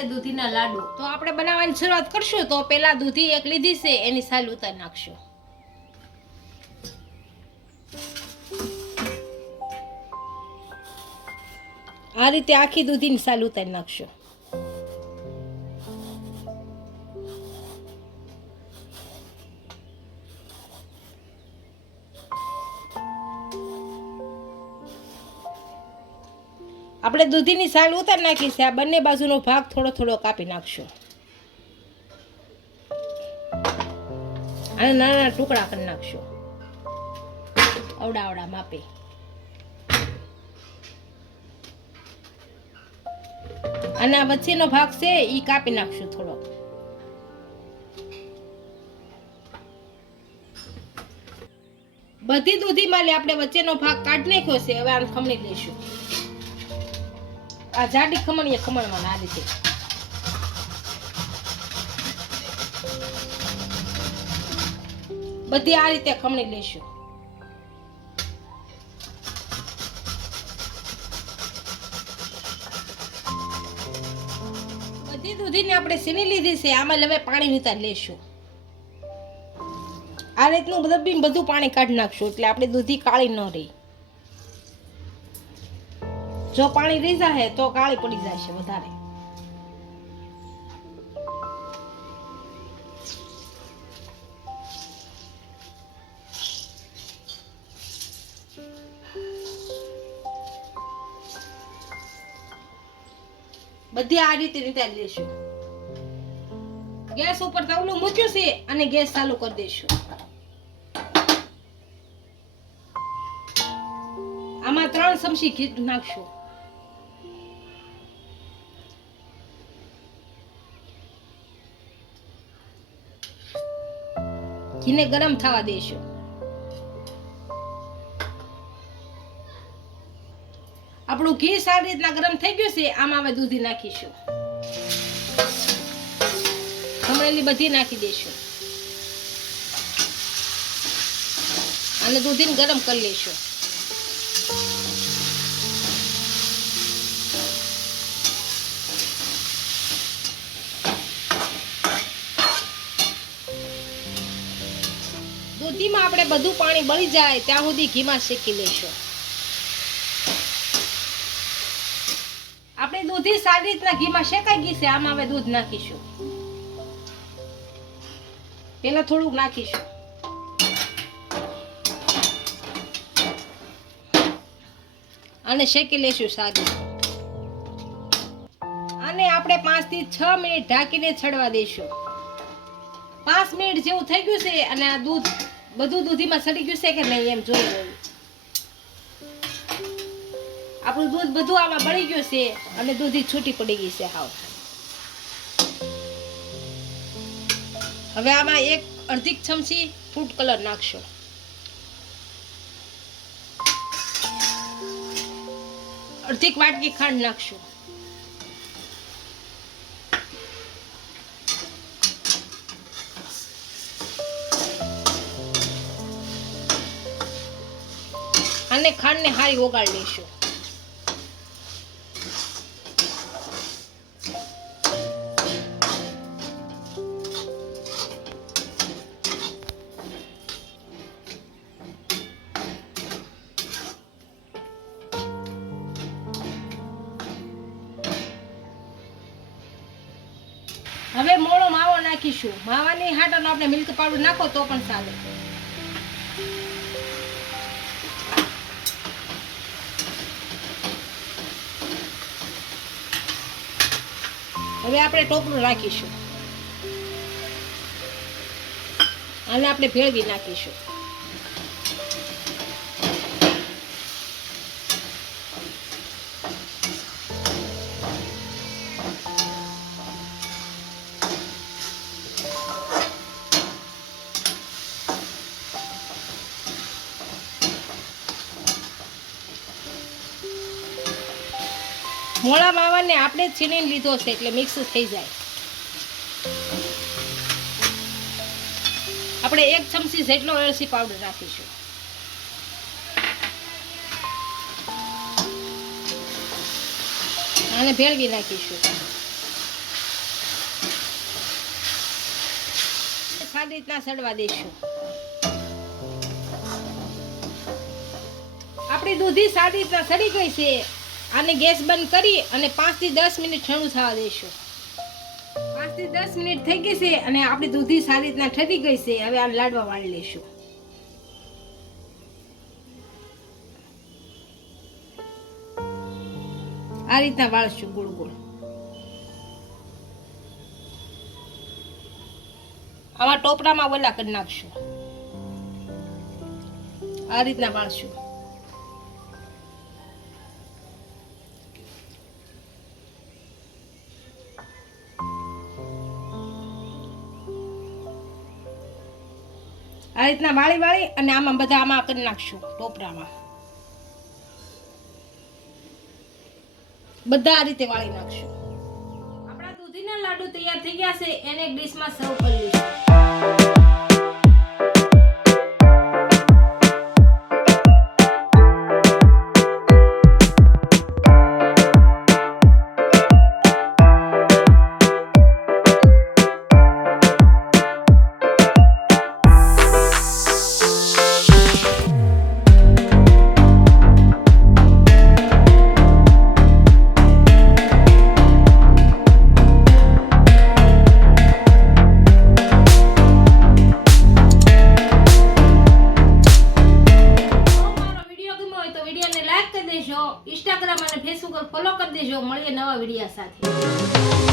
આપણે દૂધીના લાડુ. તો આપણે બનાવવાની શરૂઆત કરશું. તો પહેલા દૂધી એક લીધી છે, એની સાલ ઉતારી નાખશું. આ રીતે આખી દૂધીની સાલ ઉતારી નાખશું. આપણે દૂધીની સાલ ઉતારી નાખી છે. આ બંને બાજુનો ભાગ થોડો થોડો કાપી નાખશું અને નાના નાના ટુકડા કરી નાખશું અવડા માપે. અને આ વચ્ચેનો ભાગ છે એ કાપી નાખશું થોડો. બધી દૂધીમાં આપણે વચ્ચેનો ભાગ કાઢી નાખ્યો છે. હવે આને ખમણી લઈશું. આ જાડી ખમણીએ ખમણમાં આ રીતે. બધી આ રીતે ખમણી લઈશું. બધી દૂધીને આપણે સીની લીધી છે. આમાં હવે પાણી નિતારી લઈશું. આ રીતનું બધું પાણી કાઢી નાખશું એટલે આપણે દૂધી કાળી ન રહી. જો પાણી રહી જાય તો કાળી પડી જશે વધારે. બધી આ રીતે નિતારી લેશું. ગેસ ઉપર તવલું મૂક્યું છે અને ગેસ ચાલુ કરી દઈશું. આમાં 3 ચમચી ઘી નાખશું. ઘીને ગરમ થવા દઈશું. આપણું ઘી સારી રીતના ગરમ થઈ ગયું છે. આમાં હવે દૂધી નાખીશું. ખમણેલી બધી નાખી દઈશું અને દૂધીને ગરમ કરી લઈશું. દૂધીમાં આપણે બધું પાણી બળી જાય ત્યાં સુધી ઘીમાં શેકી લઈશું. આપણે દૂધી સારી રીતના ઘીમાં શેકાઈ ગઈ છે. આમાં હવે દૂધ નાખીશું. પેલા થોડુંક નાખીશું અને શેકી લઈશું સારી. આને આપણે 5 થી 6 મિનિટ ઢાંકીને છડવા દઈશું. 5 મિનિટ જેવું થઈ ગયું છે અને આ દૂધ બધું દૂધીમાં સડી ગયું છે કે નહીં એમ જોઈ લેવું. આપણું દૂધ બધું આમાં બળી ગયું છે અને દૂધી છૂટી પડી ગઈ છે હાવ. હવે આમાં 1/2 ચમચી ફૂડ કલર નાખશો. અડધી વાટકી ખાંડ નાખશું. અને ખાંડને હારી ઓગાળી લઈશું. હવે મોળો માવો નાખીશું. માવાની હાટનો આપણે મિલ્ક પાવડર નાખો તો પણ ચાલે. હવે આપણે ટોપલું રાખીશું અને આપણે ભેળવી નાખીશું. મોળા માવાને આપણે છીણીને લીધો છે એટલે મિક્સ થઈ જાય. આપણે 1 ચમચી જેટલો એલચી પાવડર નાખીશું. આને ભેળવી નાખીશું. સારી રીતના સડવા દઈશું. આપણી દૂધી સારી રીતના સડી ગઈ છે. આને ગેસ બંધ કરી અને 5 થી 10 મિનિટ ઠંડુ થવા દઈશું. 5 થી 10 મિનિટ થઈ ગઈ છે અને આપણી દૂધી સારી રીતના ઠરી ગઈ છે. હવે આ લાડવા વાળી લઈશું. આ રીતના વાળશું ગોળ ગોળ. આમાં ટોપરામાં વલા કરી નાખશું. આ રીતના વાળશું. આ રીતના વાળી અને આમાં બધા આમાં કરી નાખશું ટોપરામાં. બધા આ રીતે વાળી નાખશું. આપણા દૂધીના લાડુ તૈયાર થઈ ગયા છે. એને એક ડીશમાં સર્વ કરી લઈશું. ઇન્સ્ટાગ્રામ અને ફેસબુક પર ફોલો કરી દેજો. મળીએ નવા વિડીયો સાથે.